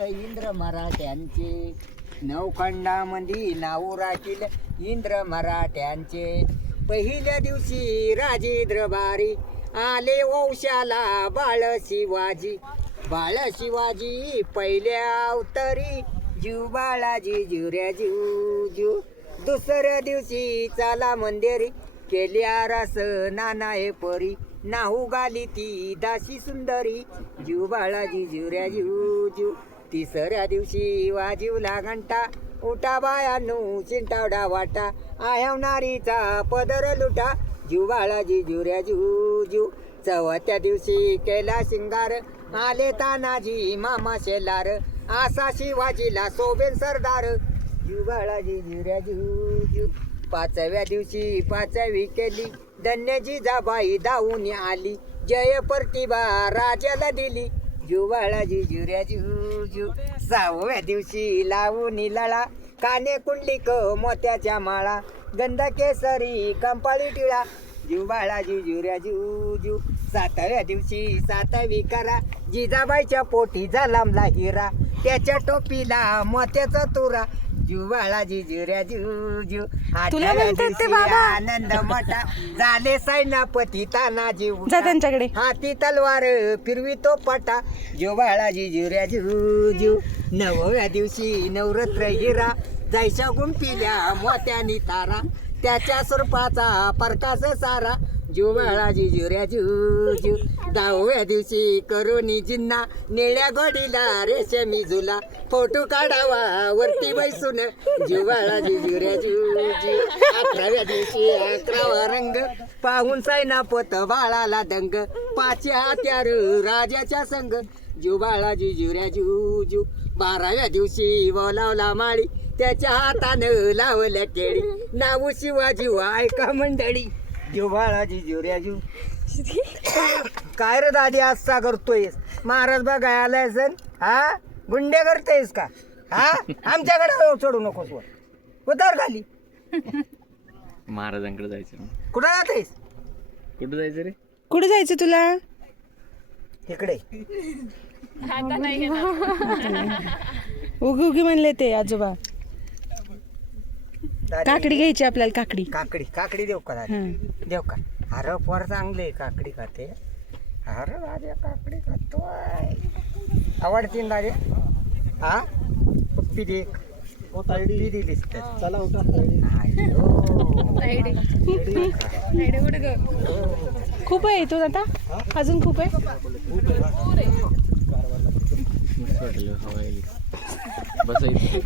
इंद्र मराठ्यांचे. नवखंडामध्ये नाव राखील इंद्र मराठ्यांचे. पहिल्या दिवशी राजे द्रबारी आले वंशाला बाळ शिवाजी बाळ शिवाजी पहिल्या अवतरी जीव बाळाजी जिवऱ्या जीव जीव. दुसऱ्या दिवशी चाला मंदिरी केल्या रस नाना हे परी. नाहू गाली ती दासी सुंदरी. जीव बाळाजी जिवऱ्या जीव जीव. तिसऱ्या दिवशी वाजीवला घंटा. उठा बायानू चिंटावडा वाटा. आयवणारीचा पदर लुटा. जीव बाळाजी जुऱ्या जीव जीव. दिवशी केला शिंगार. आले तानाजी मामा शेलार. आसा शिवाजीला सोबेन सरदार. जिवाळाजी बाळाजी जुऱ्या जीव पाचव्या दिवशी पाचवी केली. धन्यजी जाबाई धावून आली. जय प्रतिभा राजाला दिली. जुवाळाजी जुऱ्या जू जू सहाव्या दिवशी लावून लळा. काने कुंडलिक मोत्याच्या माळा. गंध केसरी कंपाळी टिळा. जुबाळाजी जुऱ्या जू जू सातव्या दिवशी सातवी करा. जिजाबाईच्या पोटी झालामला हिरा. त्याच्या टोपीला मोत्याचा तुरा. जुवाळाजी जुऱ्या जू जू तुला आठव्या म्हणतात ते बाबा. आनंद मोठा. झाले सैनापती तानाजी जा. उठा. त्यांच्याकडे. हाती तलवार फिरवी तो पटा. जो बाळाजी जुऱ्या जू जू. नवव्या दिवशी नवरात्र हिरा. जायच्या गुंपिल्या मोत्यानी तारा. त्याच्या स्वरूपाचा परकास सारा. जो बाळाजी जुऱ्या जू जू दहाव्या दिवशी करोनी जिन्ना निळ्या गोडीला रेशमी झुला फोटो काढावा वरती बैसून. जो बाळाजी जुऱ्या जू जू अकराव्या दिवशी अकरावा रंग. पाहून सायना पोत बाळाला दंग. पाच हत्यार राजाच्या संग. जीव बाळाजी जुऱ्या जू जू बाराव्या दिवशी बोलावला माळी. त्याच्या हातानं लावल्या केळी. नाव शिवाजी ऐका मंडळी? जीव बाळाजी जुऱ्या जू काय रे दादी असा करतोयस महाराज बघाय आलाय सण हा? गुंडे करतेस का? हा? आमच्याकडे सोडू नकोस वर. उतार खाली. महाराजांकडे जायचं कुठं जातेस? कुठं जायचं रे? कुठे जायचं तुला? इकडे. उगी उगी म्हणले ते आजोबा. काकडी घ्यायची आपल्याला काकडी. काकडी काकडी देऊ का दादी. देऊ का? अरे पोर चांगले काकडी खाते. अरे दादे काकडी खातोय. आवडतील दादे हा? पप्पी दे पप्पी दिलीस तर. आयो. खूप आहे इथून आता? अजून खूप आहे? बसायचं